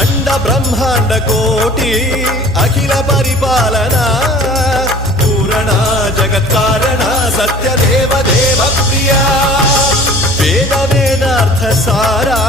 अंड ब्रह्मांड कोटि अखिल परिपालना पूरणा जगत्कारणा सत्य देव देव प्रिया वेद वेदार्थ सारा